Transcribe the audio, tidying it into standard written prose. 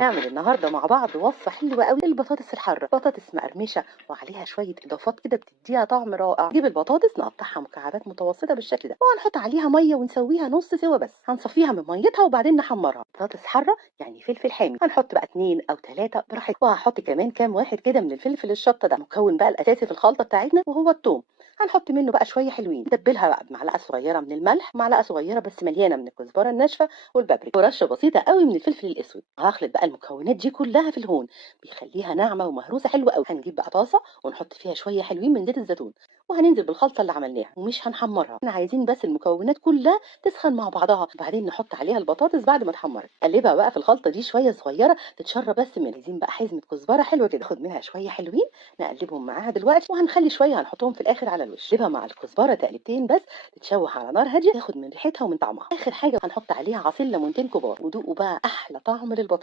نعمل النهارده مع بعض وصفة حلوة قوي للبطاطس الحارة، بطاطس مقرمشة وعليها شوية إضافات كده بتديها طعم رائع. نجيب البطاطس نقطعها مكعبات متوسطة بالشكل ده، وهنحط عليها مية ونسويها نص سوا بس، هنصفيها من ميتها وبعدين نحمرها. بطاطس حارة يعني فلفل حامي، هنحط بقى 2 أو 3 براحتك، وهحط كمان كام واحد كده من الفلفل الشطة ده. المكون بقى الأساسي في الخلطة بتاعتنا وهو الثوم، هنحط منه بقى شوية حلوين. نتبلها بقى بمعلقة صغيرة من الملح، معلقة صغيرة بس مليانة من الكزبرة الناشفة والبابريكا، ورشه بسيطه قوي من الفلفل الاسود. هخلط بقى المكونات دي كلها في الهون، بيخليها ناعمه ومهروسه حلوه قوي. هنجيب بقى طاسه ونحط فيها شويه حلوين من زيت الزيتون، وهننزل بالخلطه اللي عملناها ومش هنحمرها. احنا عايزين بس المكونات كلها تسخن مع بعضها، وبعدين نحط عليها البطاطس بعد ما اتحمرت. قلبها بقى في الخلطه دي شويه صغيره تتشرب بس من. عايزين بقى حزمه كزبره حلوه كده، ناخد منها شويه حلوين نقلبهم معاها دلوقتي، وهنخلي شويه هنحطهم في الاخر على الوش. نقلبها مع الكزبره تقلبتين بس، تتشوح على نار هاديه تاخد من ريحتها ومن طعمها. اخر حاجه هنحط عليها عصير ليمونتين كبار، ودوقوا بقى احلى طعم للبطاطس.